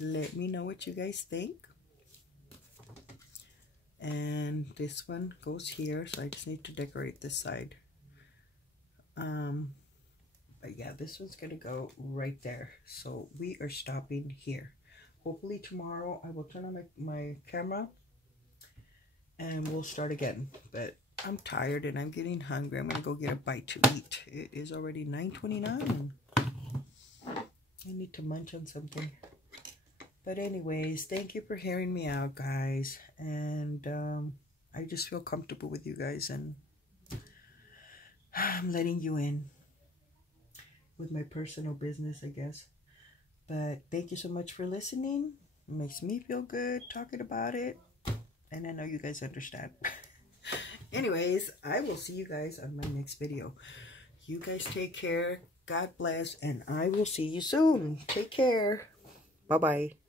Let me know what you guys think. And this one goes here, so I just need to decorate this side. But yeah, this one's gonna go right there. So we are stopping here. Hopefully tomorrow I will turn on my camera and we'll start again. But I'm tired and I'm getting hungry. I'm gonna go get a bite to eat. It is already 9:29. I need to munch on something. But anyways, thank you for hearing me out, guys. And I just feel comfortable with you guys, and I'm letting you in with my personal business, I guess. But thank you so much for listening. It makes me feel good talking about it. And I know you guys understand. Anyways, I will see you guys on my next video. You guys take care. God bless. And I will see you soon. Take care. Bye-bye.